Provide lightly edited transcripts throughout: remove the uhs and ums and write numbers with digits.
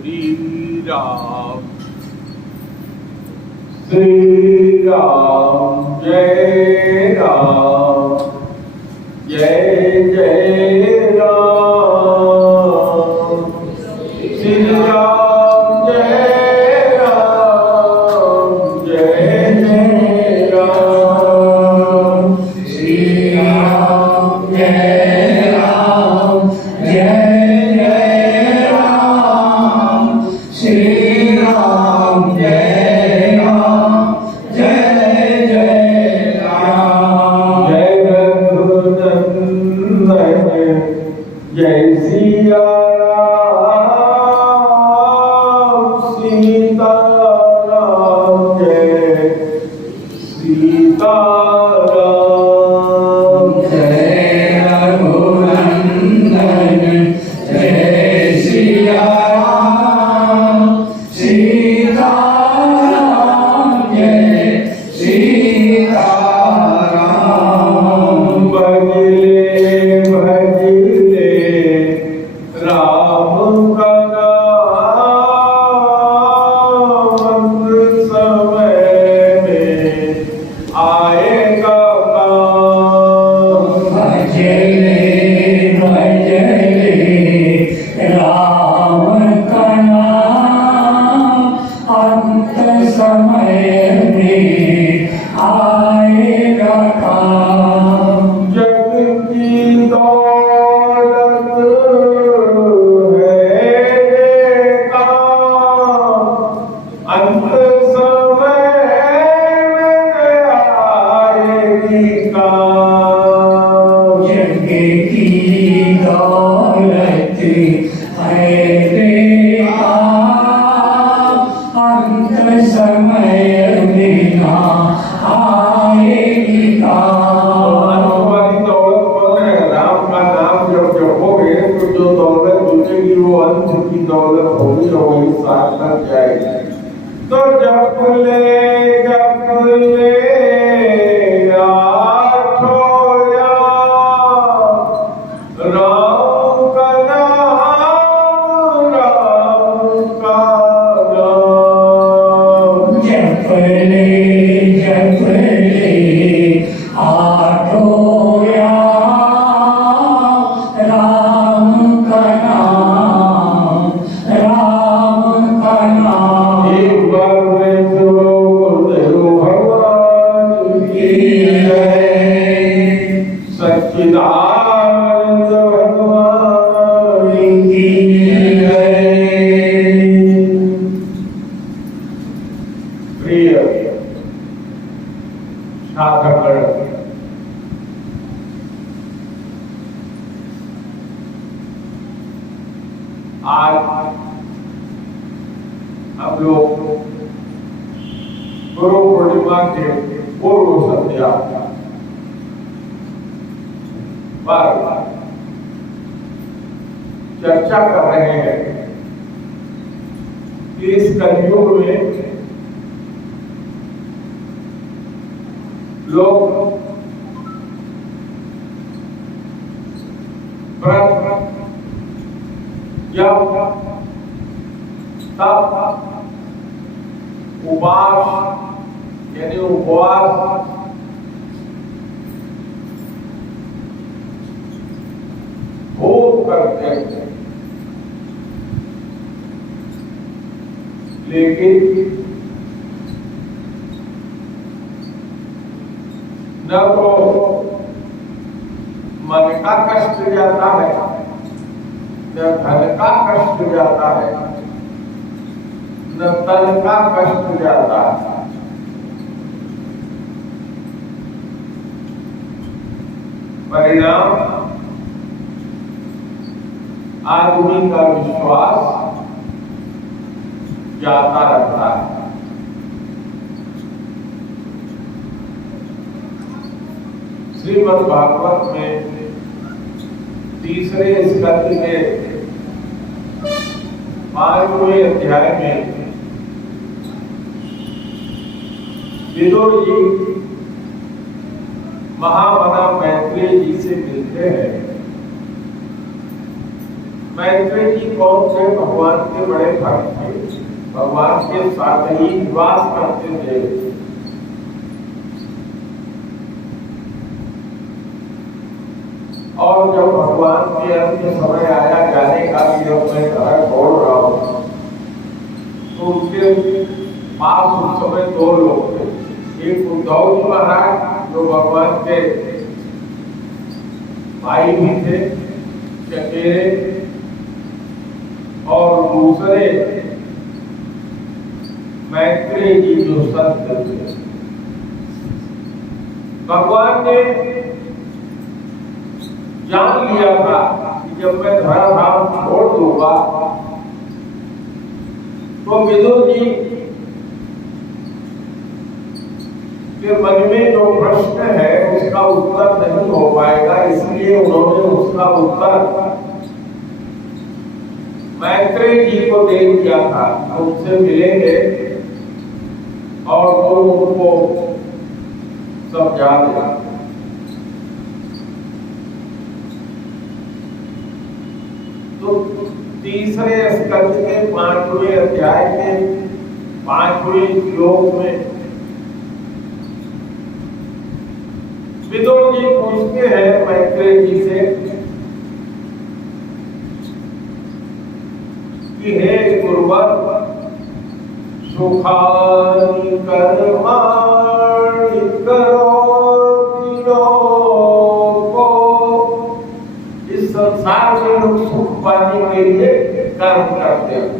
श्री राम जय राम जय जय राम श्री राम जय राम जय जय राम श्री राम जय राम जय जय राम श्री राम जय राम जय जय राम जय रघुनंदन जय सिया राम सीता राम जय सीता राम जय रघुनंदन जय सिया राम सीता राम जय सीता राम भजले भजले राम का नाम समय में आएगा काम भजले भजले राम का नाम अंत समय में आएगा काम जग की दौलत है काम अंत समय में आएगी काम जग की दौलत है बेकार अंत समय में ना आएगी काम हमारी दौलत कौन है? राम का नाम जब जपोगे तो जो दौलत जुटेगी वो अंत की दौलत होगी और वही सार्थक जाएगी। तो जप ले आठों राम का नाम जप ले आठों राम का नाम एक बार में तो भगवान की सच्चिदानंद भगवान की प्रिय साधकगण, आज हम लोग गुरु पूर्णिमा के पूर्व संध्या पर चर्चा कर रहे हैं कि इस कलयुग में लोग व्रत जप तप उपवास यानी उपवास भोग करते हैं, लेकिन न तो मन का कष्ट जाता है, न धन का कष्ट जाता है, न तन का कष्ट जाता है। परिणाम आदमी का विश्वास जाता रहता है। श्रीमद् भागवत में तीसरे स्कंद के 5वें अध्याय में विदुर जी महामना मैत्रेय जी से मिलते हैं। मैत्रेय जी कौन से भगवान के बड़े भक्त थे, भगवान के साथ ही निवास करते थे। और जब भगवान के अंत समय आया जाने का कि अब मैं घर छोड़ रहा हूं, तो उसके पास उस समय दो लोग थे। एक उद्धव जी महाराज जो भगवान के भाई भी थे, चचेरे, और दूसरे मैत्रेय जी जो संत थे। भगवान ने जान लिया था कि जब मैं धराधाम छोड़ दूंगा तो विदुर जी के मन में जो प्रश्न है उसका उत्तर नहीं हो पाएगा, इसलिए उन्होंने उसका उत्तर मैत्रेय जी को दे दिया था। उनसे मिलेंगे और वो उनको समझा देगा। तो तीसरे स्कंद के 5वें अध्याय के 5वें श्लोक में विदुर जी पूछते हैं मैत्रेय जी से कि हे गुरुवर, सुखानि कर्माणि करोति लोको, इस संसार में लोग सुख पाने के लिए कर्म करते हैं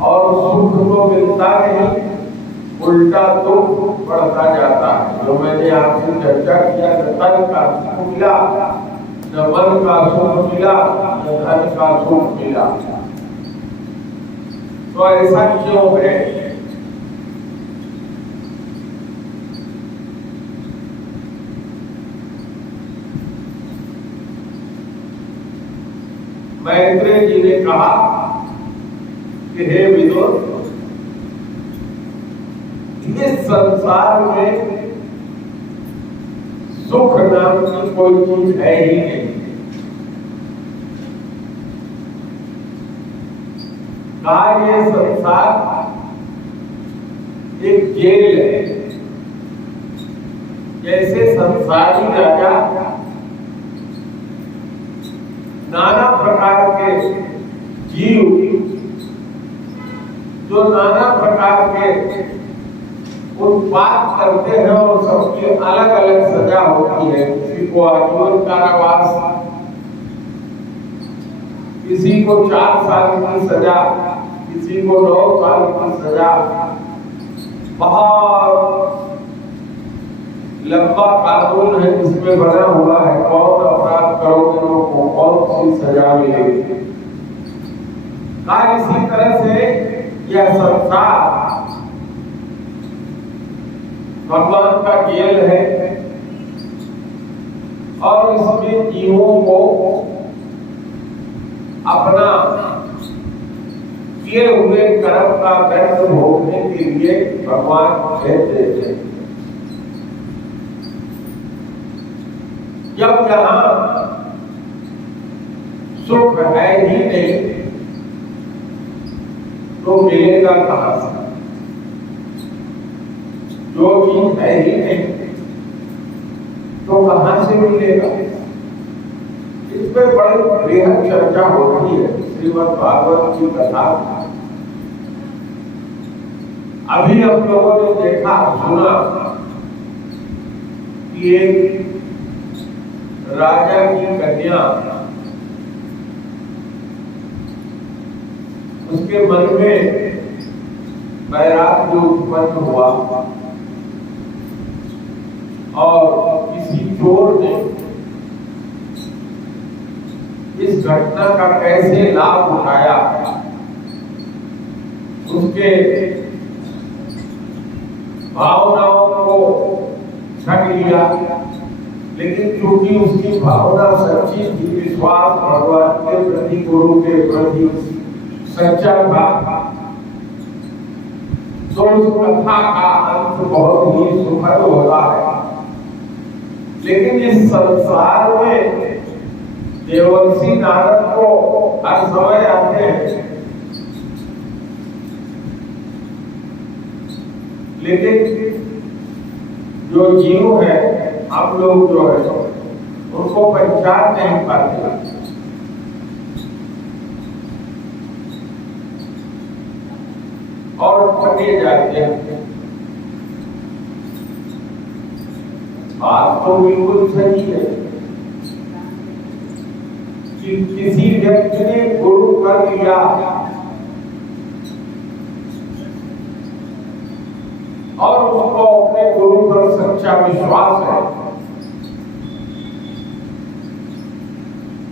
और सुख तो मिलता नहीं, उल्टा दुख बढ़ता जाता है। जो मैंने आपसे चर्चा किया, तन का सुख मिला, न मन का सुख मिला, न धन का सुख मिला। तो ऐसा क्यों है? मैत्रेय जी ने कहा कि हे विदुर, इस संसार में सुख नाम की कोई चीज है ही नहीं। कहा ये संसार एक जेल है। जैसे संसारी राजा नाना प्रकार के जीव जो नाना प्रकार के उत्पाद करते हैं और सबकी अलग अलग सजा होती है। किसी को आजीवन कारावास, किसी को 4 साल की सजा, किसी को 9 साल की सजा। बहुत लंबा कानून है जिसमें बना हुआ है कौन अपराध करोगे तो कौन सी सजा मिलेगी। इसी तरह से यह संसार भगवान का जेल है और इसमें जीवों को अपना किए हुए कर्म का दंड भोगने के लिए भगवान भेज देते हैं। जब यहाँ सुख है ही नहीं तो मिलेगा कहां से? जो चीज है ही नहीं तो कहां से मिलेगा? इस पे बड़ी बेहद चर्चा होती है श्रीमद् भागवत की कथा। अभी हम लोगों ने देखा सुना कि एक राजा की कन्या, उसके मन में वैराग्य उत्पन्न हुआ और किसी चोर ने इस घटना का कैसे लाभ उठाया, उसके भावनाओं को छक लिया। लेकिन क्योंकि उसकी भावना सच्ची थी, विश्वास भगवान के प्रति, गुरु के प्रति सच्चा था, तो उस कथा का अंत बहुत ही सुखद होता है। लेकिन इस संसार में देवर्षि नारद को हर समय आते हैं, लेकिन जो जीव है, हम लोग जो है उनको पहचान नहीं पाते और ठगे जाते हैं। बात तो बिल्कुल सही है कि किसी व्यक्ति ने गुरु कर लिया और उसको अपने गुरु पर सच्चा विश्वास है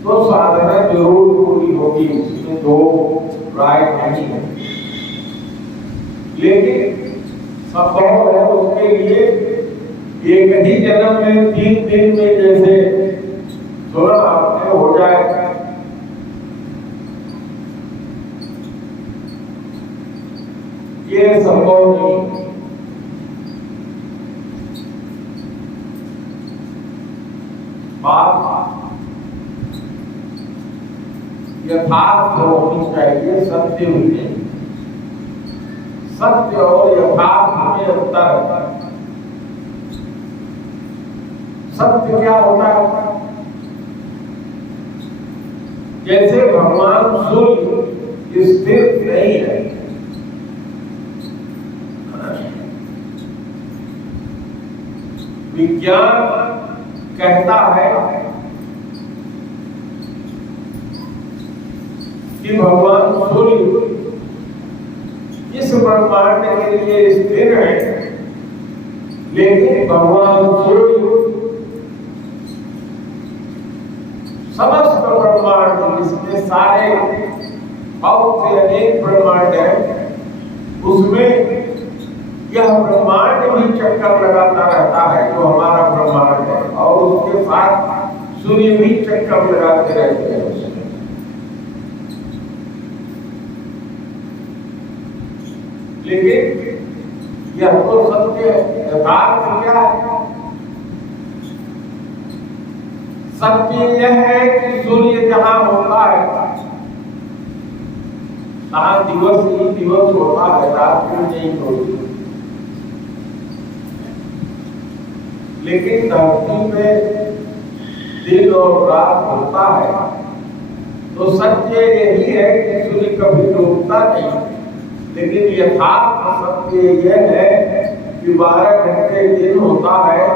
तो साधना जरूर पूरी होगी, इसमें दो राय नहीं है। लेकिन संभव है उसके लिए एक ही जन्म में 3 दिन में जैसे थोड़ा आपने हो जाएगा, ये संभव नहीं। बात यथार्थ होनी चाहिए, सत्य ही नहीं। सत्य और यथार्थ में अंतर। सत्य क्या होता है? जैसे भगवान सूर्य स्थिर नहीं है, विज्ञान कहता है कि भगवान सूर्य इस ब्रह्मांड के लिए स्थिर है, लेकिन भगवान सूर्य समस्त ब्रह्मांड, जिसमें सारे बहुत से अनेक ब्रह्मांड है, उसमें यह ब्रह्मांड भी चक्कर लगाता रहता है जो हमारा ब्रह्मांड है, और उसके साथ सूर्य भी चक्कर लगाते रहते हैं उसमें। लेकिन यह तो सत्य है। यथार्थ क्या है? सत्य यह है कि सूर्य जहां होता है वहां दिवस ही दिवस होता है, रात्रि नहीं होती। लेकिन धरती पे दिन और रात होता है, तो सत्य यही है कि सूर्य कभी डूबता नहीं। लेकिन यथार्थ सत्य यह है कि 12 घंटे दिन होता है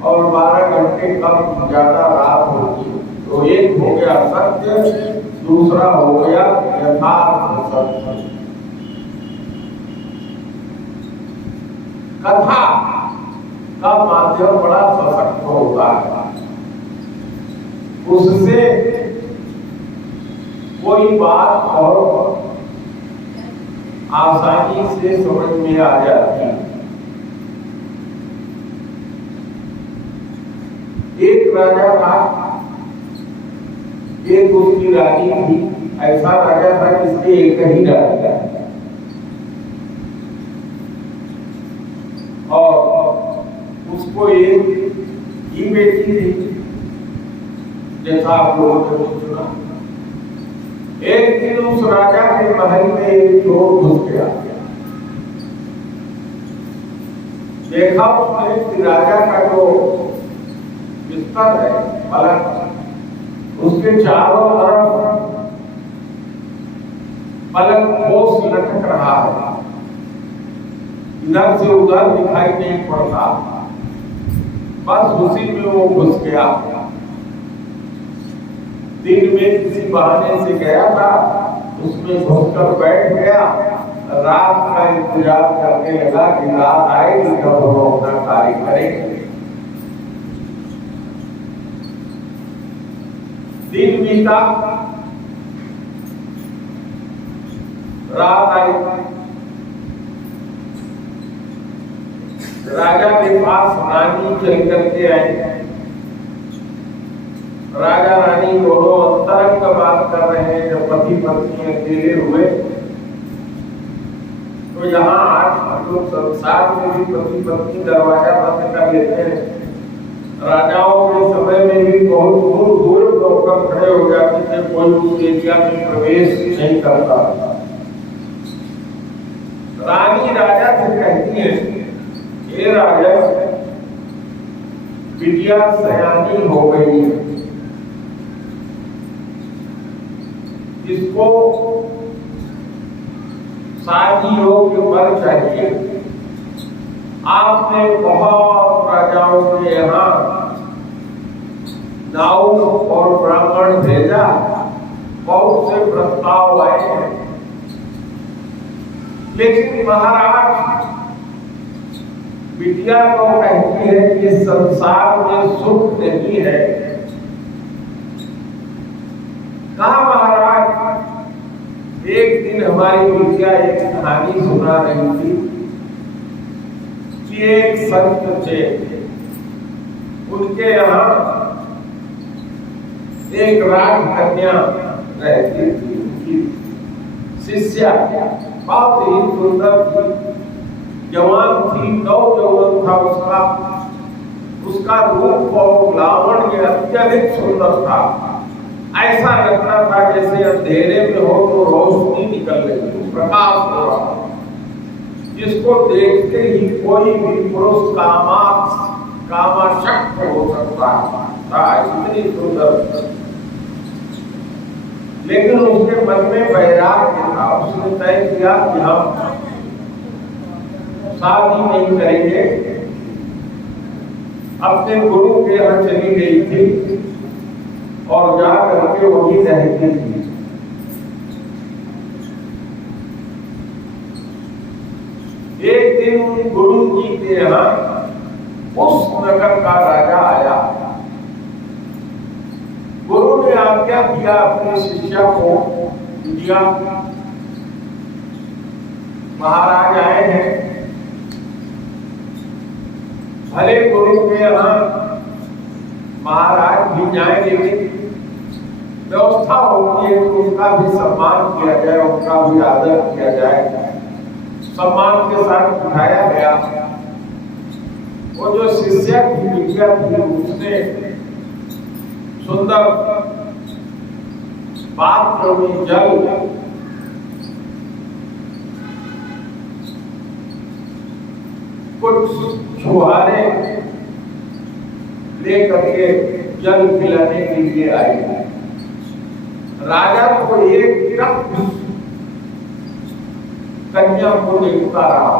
और 12 घंटे कम ज्यादा रात होती है। तो एक हो गया सत्य, दूसरा हो गया यथार्थ सत्य। कथा का माध्यम बड़ा सशक्त होता है, उससे कोई बात और आसानी से समझ में आ जाती है। एक राजा था, एक उसकी रानी थी। ऐसा राजा था जिसके एक ही राजा और उसको एक ही बेटी थी, जैसा आप लोगों ने सुना। एक दिन उस राजा के महल में एक चोर घुस गया। देखा उसने कि राजा का जो बिस्तर है, पलंग, उसके चारों तरफ पलंग ठोस लटक रहा है, इधर से उधर दिखाई नहीं पड़ता। बस उसी में वो घुस गया। दिन में किसी बहाने से गया था, उसमें घुसकर बैठ गया। रात का इंतजार करने लगा कि रात आएगी तब वो अपना कार्य करेंगे। दिन बीता, रात आई। राजा के पास रानी चल करके आई। राजा रानी दोनों अंतरंग बात कर रहे हैं। जब पति पत्नी अकेले हुए तो यहाँ आज लोग संसार में भी पति पत्नी दरवाजा बंद कर लेते हैं। राजाओं के समय में भी बहुत दूर दूर होकर खड़े हो जाते थे, कोई उस एरिया में प्रवेश नहीं करता। रानी राजा से कहती है, हे राजा, बिटिया सयानी हो गई, इसको शादी योग्य वर चाहिए। आपने बहुत राजाओं के यहाँ नाउ और ब्राह्मण भेजा, बहुत से प्रस्ताव आए हैं, लेकिन महाराज बिटिया को कहती है कि संसार में सुख नहीं है। कहा महाराज, एक दिन हमारी बिटिया एक कहानी सुना रही थी कि एक संत थे, उनके यहाँ एक राजकन्या रहती थी, उनकी शिष्या बहुत ही सुंदर थी, जवान थी, नौजवान था उसका रूप और लावण्य अत्यधिक सुंदर था। ऐसा लगता था जैसे अंधेरे में हो तो रोशनी निकल रही, प्रकाश हो रहा, जिसको देखते ही कोई भी पुरुष कामाशक्त हो सकता था, इतनी सुंदर। लेकिन उसके मन में वैराग्य था। उसने तय किया कि हम शादी नहीं करेंगे। अपने गुरु के यहाँ चली गई थी और जा करके वही रहती थी। एक दिन गुरु जी के यहाँ उस नगर का राजा आया। गुरु ने आज्ञा दिया अपने शिष्या को, दिया महाराज आए हैं, भले गुरु के यहाँ महाराज भी जाएंगे, व्यवस्था होती है कि उनका भी सम्मान किया जाए, उनका भी आदर किया जाए। सम्मान के साथ उठाया गया। वो जो शिष्या की बिटिया थी, उसने सुंदर पात्र में जल कुछ छुहारे लेकर के जल पिलाने के लिए आई। राजा को एक टक कन्या को देखता रहा।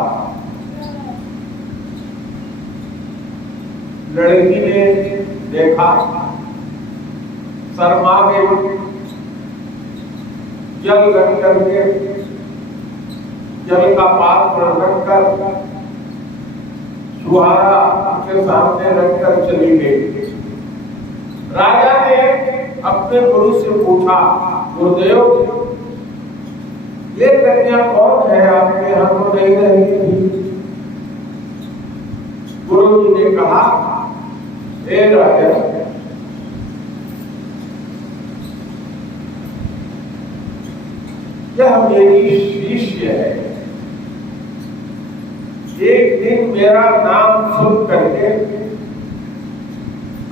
लड़की ने देखा, शर्मा गई, जल रख करके जल का पात्र रखकर छुहारा उसके सामने रखकर चली गई। राजा ने अपने गुरु से पूछा, गुरुदेव ये कन्या कौन है, आपके यहाँ तो नहीं रहती थी। गुरु जी ने कहा, हे राजा, यह मेरी शिष्य है। एक दिन मेरा नाम सुन करके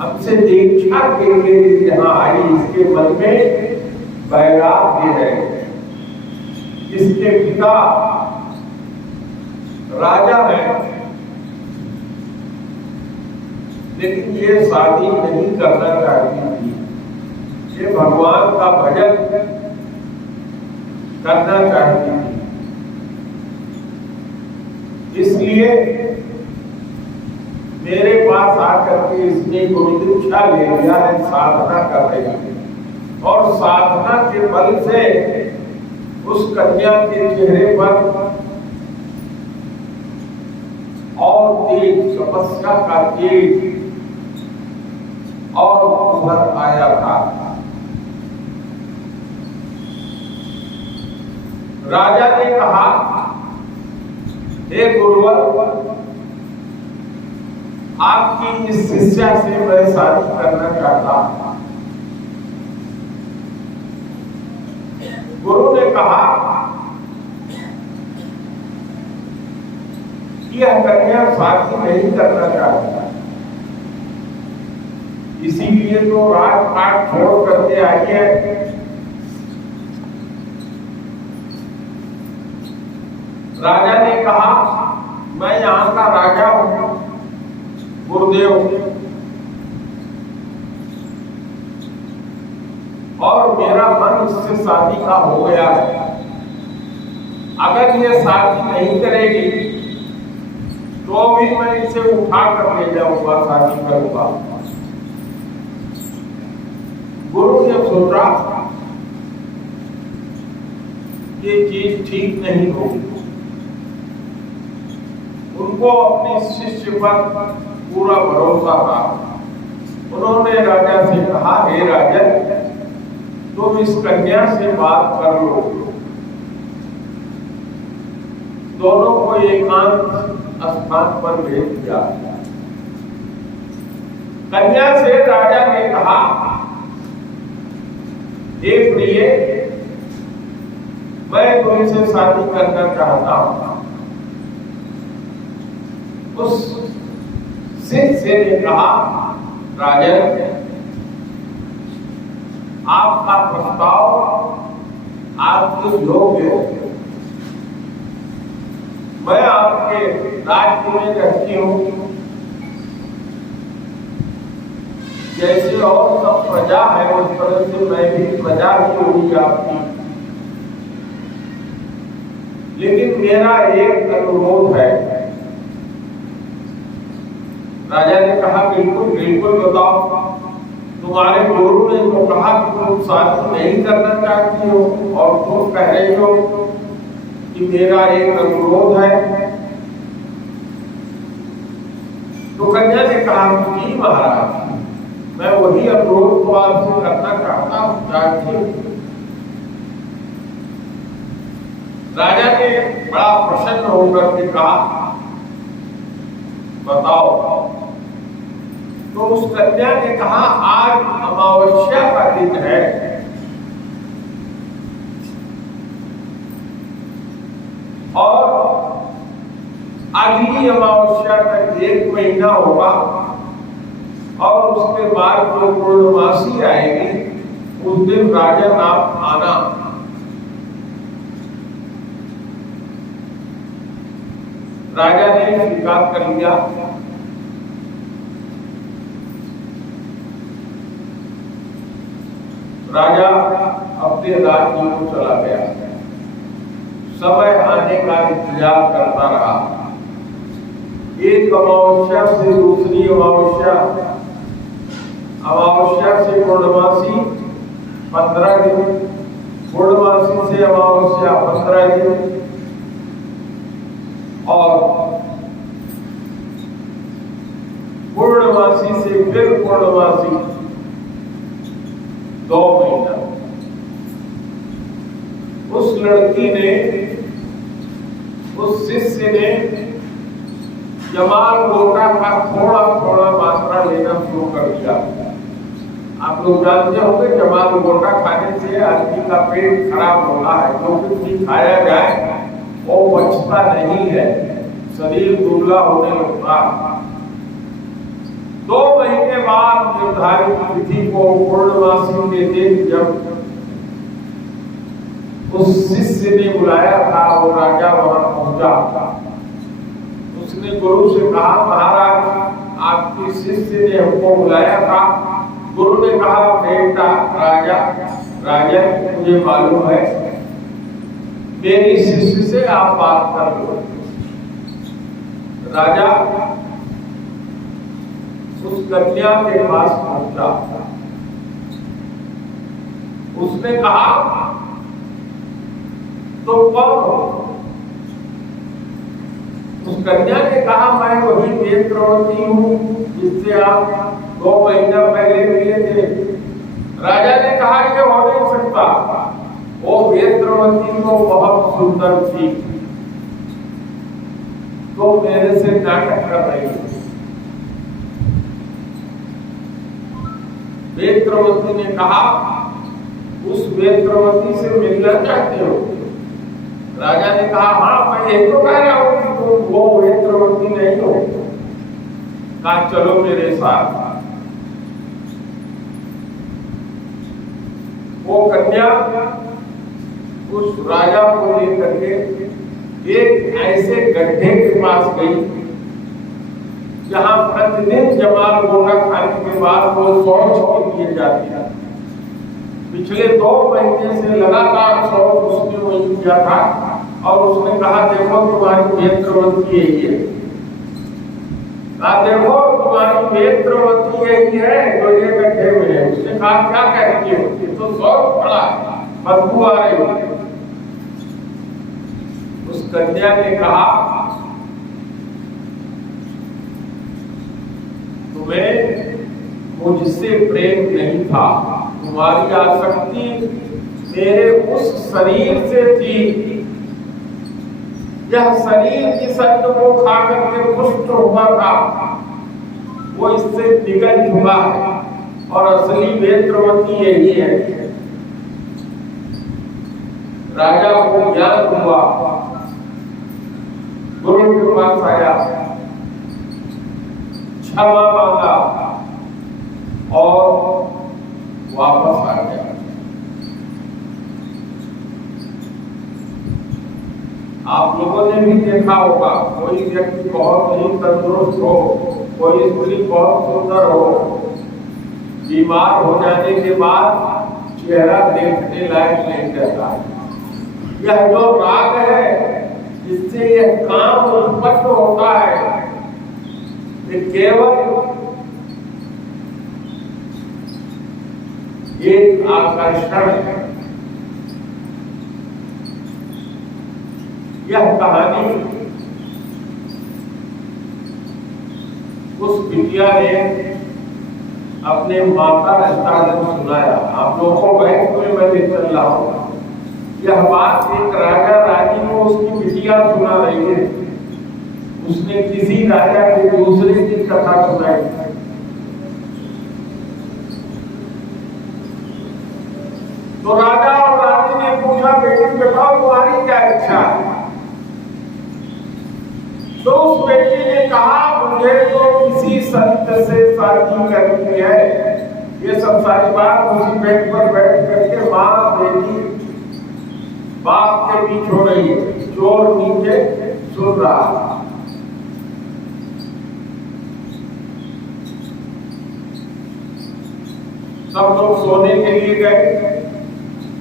हमसे दीक्षा के लिए यहाँ आई। इसके मन में वैराग्य है। इसके पिता राजा है, लेकिन ये शादी नहीं करना चाहती थी। ये भगवान का भजन करना चाहती थी। इसलिए मेरे पास आकर के इसने गुरु दीक्षा ले लिया है, साधना कर रही है। और साधना के बल से उस कन्या के चेहरे पर और तेज तपस्या का तेज और उभर आया था। राजा ने कहा, हे गुरुवर, आपकी इस शिष्या से मैं शादी करना चाहता हूं। गुरु ने कहा, यह कन्या शादी नहीं करना चाहती, इसीलिए तो राजपाट छोड़ करके आई है। राजा ने कहा मैं यहाँ का राजा हूं गुरुदेव, और मेरा मन इससे शादी का हो गया है। अगर ये शादी नहीं करेगी तो भी मैं इसे उठा कर ले जाऊंगा, शादी करूंगा। गुरु ने सोचा ये चीज ठीक नहीं होगी। उनको अपने शिष्य पर पूरा भरोसा था। उन्होंने राजा से कहा हे राजन, तुम इस कन्या से बात कर लो। दोनों को एकांत स्थान पर भेज दिया। कन्या से राजा ने कहा हे प्रिय, मैं तुमसे शादी करना चाहता हूं। उस शिष्य ने कहा राजन, आपका प्रस्ताव आपके योग्य हो। मैं आपके राज्य में रहती हूँ, जैसे और सब प्रजा है उस तरह से मैं भी प्रजा ही होगी आपकी। लेकिन मेरा एक अनुरोध है। राजा ने कहा बिल्कुल बिल्कुल बताओ। तुम्हारे गुरु ने तो कहा कि तुम शादी नहीं करना चाहती हो और तुम कह रही हो कि मेरा एक अनुरोध है। तो कन्या ने कहा कि महाराज, मैं वही अनुरोध तो आपसे करना चाहता हूँ, चाहती हूँ। राजा ने बड़ा प्रसन्न होकर के कहा बताओ। तो उस कन्या ने कहा आज अमावस्या का दिन है, और अगली अमावस्या तक 1 महीना होगा, और उसके बाद जो पूर्णमासी आएगी उस दिन राजन आप आना। राजा ने स्वीकार कर लिया। राजा अपने राज्य को चला गया। समय आने का इंतजार करता रहा। एक अमावस्या से दूसरी अमावस्या, अमावस्या से पूर्णमासी 15 दिन, पूर्णमासी से अमावस्या 15 दिन, और पूर्णमासी से फिर पूर्णमासी 2 महीना। उस लड़की ने, उस शिष्य ने जमाल गोटा का थोड़ा थोड़ा मात्रा लेना शुरू कर दिया। आप लोग जानते होंगे जमाल गोटा खाने से आदमी का पेट खराब होता है। जो कुछ खाया जाए वो पचता नहीं है, शरीर दुबला होने लगता है। 2 महीने बाद निर्धारित तिथि को पूर्णमासी के दिन जब उस शिष्य ने बुलाया था, वो राजा वहां पहुंचा। उसने गुरु से कहा महाराज आपके शिष्य ने हमको बुलाया था। गुरु ने कहा बेटा राजा, राजन मुझे मालूम है, मेरी शिष्य से आप बात कर लो। राजा उस कन्या के पास पहुंचा। उसने कहा तो कौन हो? उस कन्या ने कहा मैं वही नेत्रवती हूँ जिससे आप 2 महीना पहले मिले थे। राजा ने कहा ये हो नहीं सकता, वो नेत्रवती तो बहुत सुंदर थी, तो मेरे से नाटक कर रही है। नेत्रवती ने कहा उस नेत्रवती से मिलना चाहते हो? राजा ने कहा हाँ मैं यही तो कह रहा हूं कि तुम वो नेत्रवती नहीं हो। कहा चलो मेरे साथ। वो कन्या उस राजा को लेकर के एक ऐसे गड्ढे के पास गई जहां प्रतिदिन जमाल गोना खाने के बाद वो शौच के लिए जाती है। पिछले 2 महीने से लगातार शौच उसने वही किया था और उसने कहा देखो तुम्हारी नेत्रवती यही है, देखो तुम्हारी नेत्रवती यही है जो ये गड्ढे में है। उसने कहा क्या कहती हो, ये तो शौच पड़ा है, बदबू आ रही है। उस कन्या ने कहा तुम्हें मुझसे प्रेम नहीं था, तुम्हारी आसक्ति मेरे उस शरीर से थी। यह शरीर जिस अन्न को खा करके पुष्ट हुआ था वो इससे निकल चुका है और असली नेत्रवती यही है। राजा को ज्ञान हुआ, गुरु के पास आया, क्षमा मांगा और वापस आ गया। आप लोगों ने भी देखा होगा, कोई व्यक्ति बहुत ही तंदुरुस्त हो, कोई स्त्री बहुत सुंदर हो, बीमार हो जाने के बाद चेहरा देखने लायक नहीं रहता। यह जो राग है जिससे यह काम उत्पन्न होता है, ये केवल एक आकर्षण है। यह कहानी उस बिटिया ने अपने माता पिता को सुनाया। आप लोगों को बैंक में मैं ले चल रहा हूं, यह बात एक राजा रानी को उसकी बिटिया सुना रही है। उसने किसी राजा के दूसरे की कथा सुनाई। तो राजा और रानी ने पूछा बेटी बताओ तुम्हारी क्या इच्छा है। तो उस बेटी ने कहा मुझे तो किसी संत से शादी करनी है। ये सब सारी बात उसी बेड पर बैठ करके माँ बेटी बाप के बीच हो रही है, चोर नीचे सुन रहा। सब लोग सोने के लिए गए।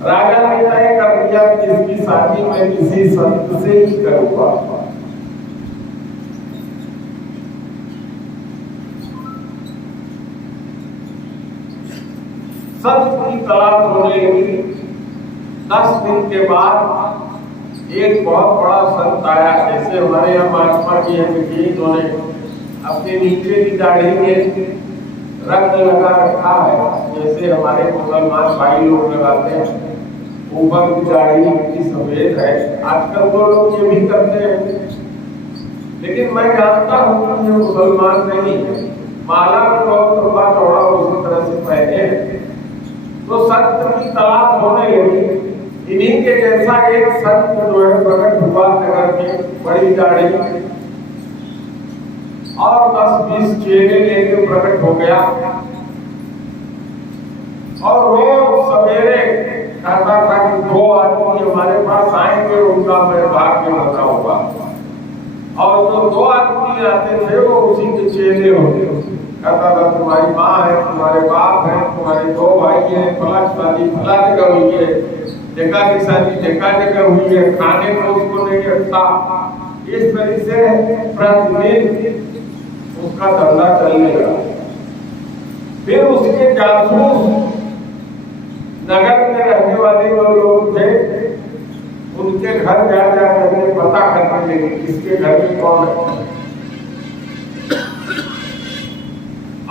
राजा ने तय कर दिया कि इसकी शादी मैं किसी संत से ही करूंगा। संत की तलाश होने लगी। 10 दिन के बाद एक बहुत बड़ा संत आया। जैसे हमारे यहाँ महात्मा जी हैं, उन्होंने अपने नीचे की दाढ़ी में रंग लगा रखा है, जैसे हमारे मुसलमान भाई लोग लगाते हैं। ऊपर की दाढ़ी की सफेद है। आजकल तो लोग ये भी करते हैं, लेकिन मैं जानता हूँ कि ये मुसलमान नहीं है। माला भी बहुत लंबा चौड़ा उसी तरह से पहने हैं। तो संत की तलाश होने लगी। इन्हीं के जैसा एक संत जो है प्रकट हुआ नगर में, बड़ी दाढ़ी और 10-20 चेहरे लेके प्रकट हो गया और रोज सवेरे कहता था कि 2 आदमी हमारे पास आएंगे, उनका मैं भाग्य बता होगा। और जो 2 आदमी आते थे वो उसी के चेहरे होते। कहता था तुम्हारी माँ है, तुम्हारे बाप है, तुम्हारे 2 भाई हैं, फला शादी फला जगह हुई है, देखा की शादी देखा जगह हुई है, खाने को उसको नहीं अच्छा। इस तरह से प्रतिदिन उसका धंधा चलने लगा। फिर उसके जासूस नगर में रहने वाले वो लोग थे, उनके घर जा करके पता करने लगे किसके घर में कौन है।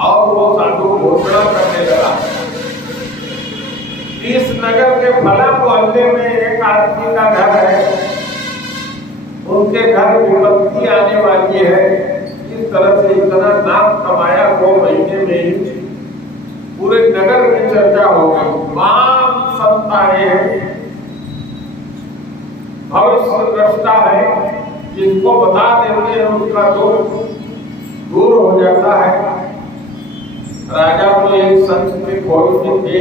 और वो साधु घोषणा करने लगा, इस नगर के फला मोहल्ले में एक आदमी का घर है, उनके घर विपत्ति आने वाली है। इस तरह से इतना नाम कमाया 2 महीने में ही पूरे नगर में चर्चा हो गई। महान संत आए हैं, भविष्य दृष्टा है, जिसको बता देते हैं उसका दुख दूर हो जाता है। राजा को एक संत के खोज में थे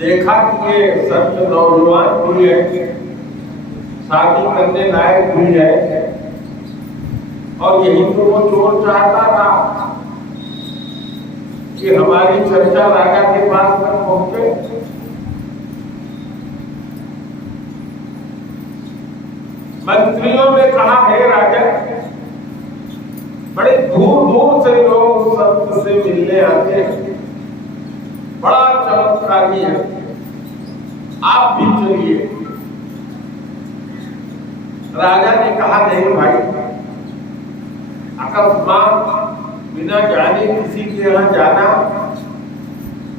देखा कि ये संत नौजवान भी है, शादी करने लायक भी है, और यही तो वो चोर चाहता था कि हमारी चर्चा राजा के पास तक पहुंचे। मंत्रियों ने कहा, हे राजा, बड़े दूर दूर से लोग उस संत से मिलने आते हैं, बड़ा चमत्कारी है, आप भी चलिए। राजा ने कहा, नहीं भाई, अकस्मात बिना जाने किसी के यहाँ जाना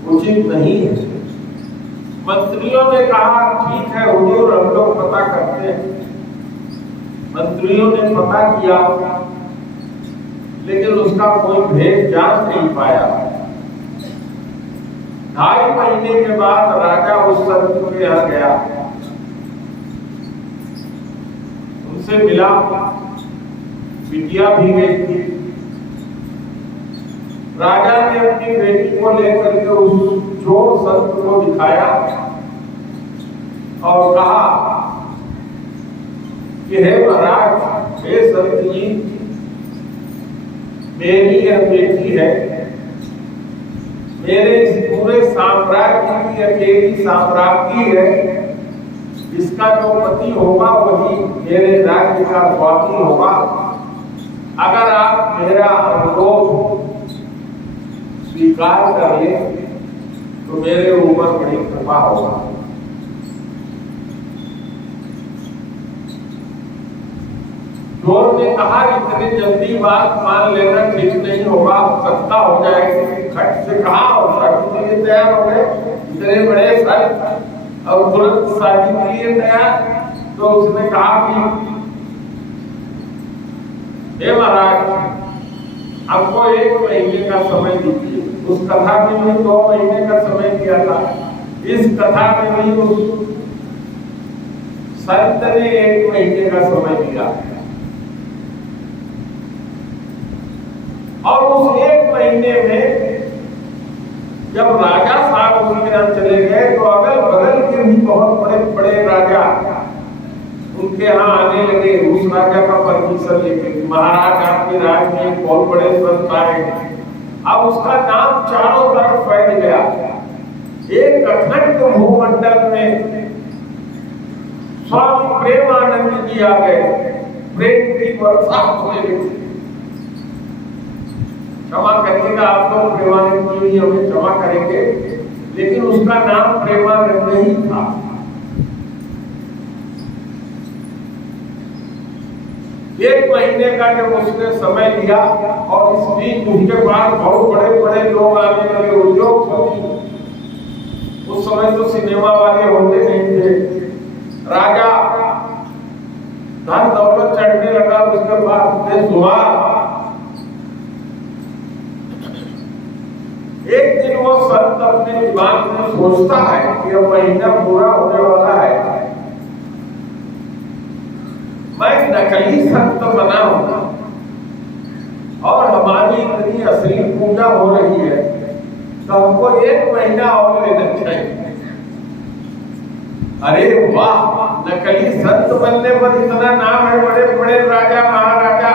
उचित नहीं है। मंत्रियों ने कहा, ठीक है हुजूर, हम लोग पता करते हैं। मंत्रियों ने पता किया, लेकिन उसका कोई भेद जान नहीं पाया। 2.5 महीने के बाद राजा उस संत के यहाँ गया, उनसे मिला, बिटिया भी गई थी। राजा ने अपनी बेटी को लेकर के उस चोर संत को दिखाया और कहा कि हे महाराज, हे संत जी, मेरी यह बेटी है, मेरे इस पूरे साम्राज्य की अकेली साम्राज्ञी है, इसका जो पति होगा वही मेरे राज्य का स्वामी होगा। अगर आप मेरा अनुरोध स्वीकार कर ले तो मेरे ऊपर बड़ी कृपा होगा। चोर ने कहा, इतनी जल्दी बात मान लेना ठीक नहीं होगा, सत्ता हो जाएगी। खट से कहा और शादी के लिए तैयार हो गए, इतने बड़े सर, और तुरंत शादी के लिए तैयार। तो उसने कहा कि हे महाराज, आपको 1 महीने का समय दीजिए। उस कथा में भी 2 महीने का समय दिया था, इस कथा में भी उस संत ने 1 महीने का समय दिया। और उस 1 महीने में जब राजा साहब उसके यहाँ चले गए तो अगल बगल के भी बहुत बड़े बड़े राजा उनके यहाँ आने लगे, उस राजा का परमिशन लेके, महाराज आपके राज्य में बहुत बड़े संत आए। अब उसका नाम चारों तरफ फैल गया। एक अखंड भूमंडल में स्वामी प्रेमानंद जी आ गए, प्रेम की वर्षा होने लगी। क्षमा करिएगा, आप लोग प्रेमानंद जी हमें क्षमा करेंगे, लेकिन उसका नाम प्रेमानंद ही था। एक महीने का जब उसने समय लिया और इस बीच उनके पास बहुत बड़े बड़े लोग आने लगे, उद्योगपति। उस समय तो सिनेमा वाले होते नहीं थे। राजा धन दौलत चढ़ने लगा, उसके बाद देश हुआ। एक दिन वो संत अपने दिमाग में सोचता है कि अब महीना पूरा होने वाला है, मैं नकली संत बना हूं और हमारी इतनी असली पूजा हो रही है, तो हमको 1 महीना और लेना चाहिए। अरे वाह, नकली संत बनने पर इतना नाम है, बड़े बड़े राजा महाराजा,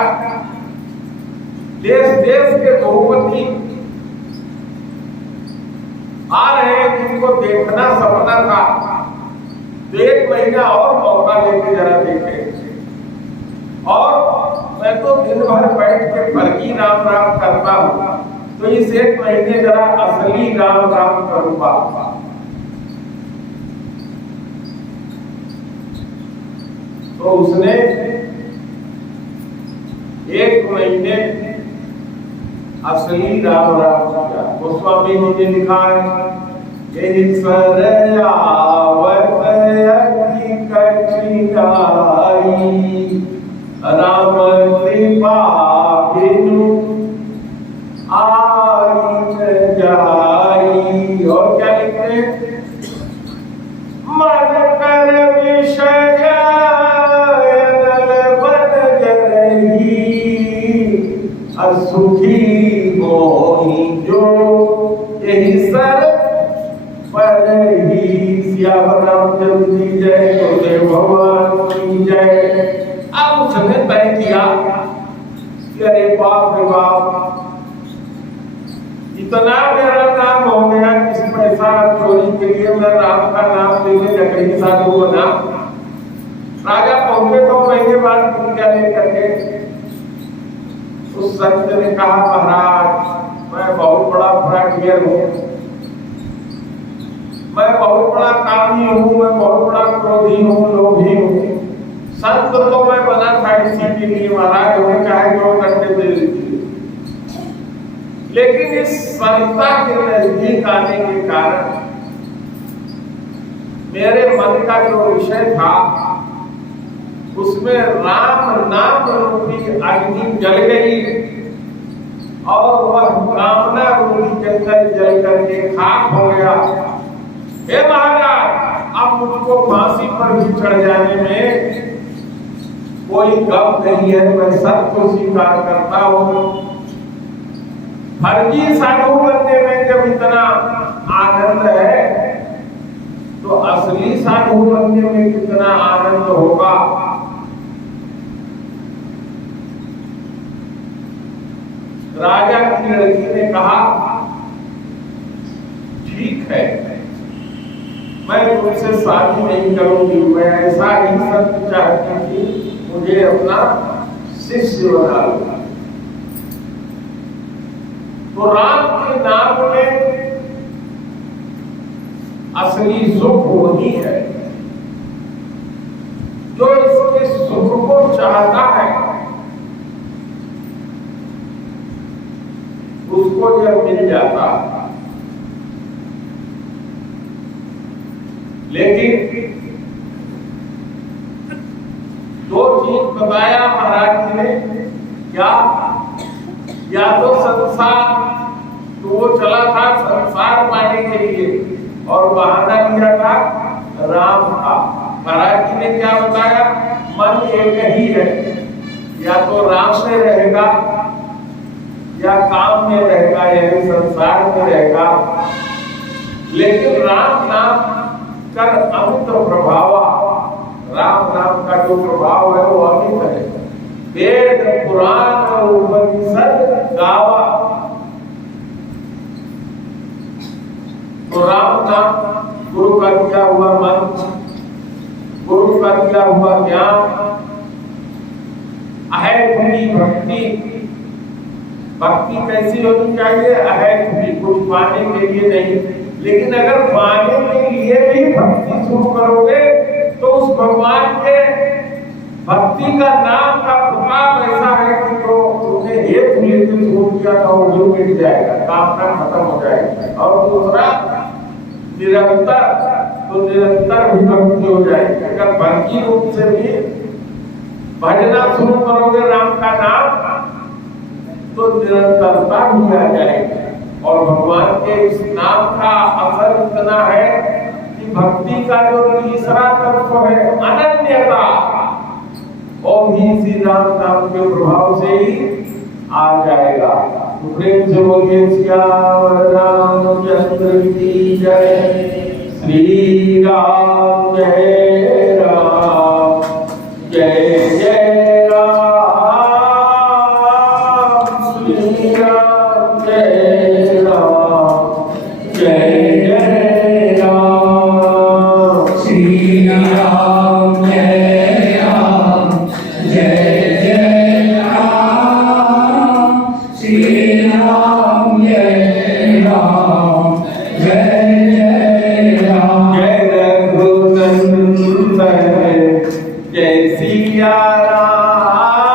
देश देश के बहुमती आ रहे हैं जिनको देखना सपना था। तो 1 महीना और मौका लेके जरा देखें। और मैं तो दिन भर बैठ के फर्जी राम राम करता हूं, तो इस 1 महीने जरा असली राम राम करूंगा। तो उसने 1 महीने असली राम राम किया। गोस्वामी जी ने लिखा है, राम कृपा बिनु आई जाई। और क्या लिखते हैं, मन कर विषय बन जरही, असुखी मोहि जो यही सर पर ही रामचंद्र की जय, गुरुदेव भगवान की जय। अब उसने तय किया कि अरे बाप रे बाप, इतना मेरा नाम हो गया, किसी पैसा चोरी के लिए मैं राम का नाम लेने लकड़ी साधु बना। राजा पहुंचे 2 महीने बाद क्या लेकर के उस संत ने कहा, महाराज मैं बहुत बड़ा फ्रॉडीयर हूँ, मैं बहुत बड़ा कामी हूँ, मैं बहुत बड़ा क्रोधी हूँ, लोभी हूँ। संत तो मैं बना था इसी के लिए महाराज, हमें चाहे जो करके दे दीजिए। लेकिन इस संता के नजदीक आने के कारण मेरे मन का जो विषय था उसमें राम नाम रूपी अग्नि जल गई और वह कामना रूपी जंगल जल करके खाक हो गया। हे महाराज, अब मुझको फांसी पर भी चढ़ जाने में कोई गम नहीं है, मैं सत्य स्वीकार करता हूँ। फर्जी साधु बनने में जब इतना आनंद है तो असली साधु बनने में कितना आनंद होगा। राजा की लड़की ने कहा, ठीक है, मैं तुमसे शादी नहीं करूंगी, मैं ऐसा ही सत्य चाहती थी, मुझे अपना शिष्य बना लो। तो राम के नाम में असली सुख वही है जो इसके सुख को चाहता है, उसको यह मिल जाता। लेकिन 2 चीज बताया महाराज जी ने, क्या? या तो संसार, तो वो चला था संसार पाने के लिए और बहाना दिया था राम का। महाराज जी ने क्या बताया? मन एक ही है, या तो राम में रहेगा या काम में रहेगा, यानी संसार में रहेगा। लेकिन राम नाम कर अमित प्रभाव, राम नाम का जो प्रभाव है वो अमित है। वेद पुराण उपनिषद गावा, तो राम नाम गुरु का दिया हुआ मन, गुरु का दिया हुआ ज्ञान, अहैतुकी भक्ति। भक्ति कैसी होनी चाहिए? अहैतुकी, कुछ पाने के लिए नहीं। लेकिन अगर पाने के लिए भी भक्ति शुरू करोगे तो उस भगवान के भक्ति का नाम का प्रभाव ऐसा है कि तो तुमने हेतु लेके शुरू किया था वो मिट जाएगा, कामना खत्म हो जाएगी। और दूसरा निरंतर, तो निरंतर भी भक्ति हो जाएगी। अगर भक्ति रूप से भी भजना शुरू करोगे राम का नाम तो निरंतरता भी आ जाएगी। और भगवान के इस नाम का असर इतना है कि भक्ति का जो तीसरा तत्व है अनन्यता, वो भी इसी राम नाम के प्रभाव से ही आ जाएगा। तो प्रेम से बोलिए श्याम रामचंद्र की जय। श्री राम जय राम, जय जय राम, श्री राम जय राम, जय जय राम, श्री राम जय राम, जय जय राम, श्री राम जय राम, जय जय राम। जय रघुनंदन जय सिया राम,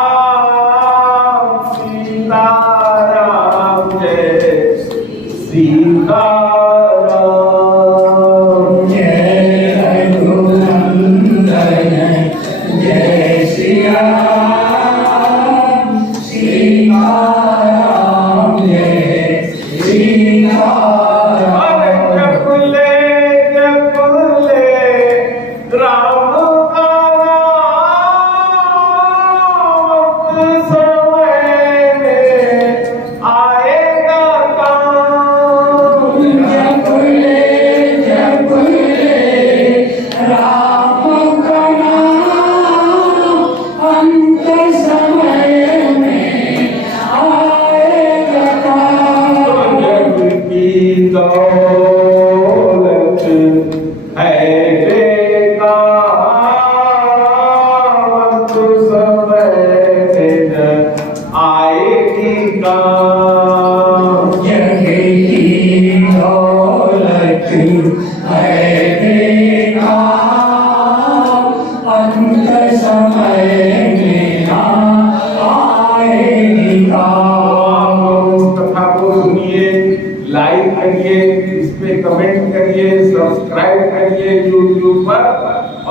सीता राम जय सीता राम। जय रघुनंदन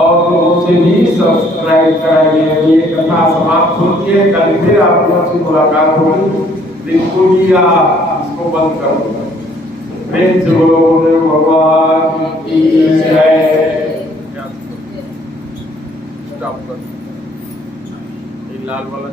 और उसे भी सब्सक्राइब कराइए। ये कथा समाप्त होती है, कल फिर आप लोगों से मुलाकात होगी। बिल्कुलिया इसको बंद करो। प्रेम से बोलो भगवान की जय। स्टॉप कर। ये लाल वाला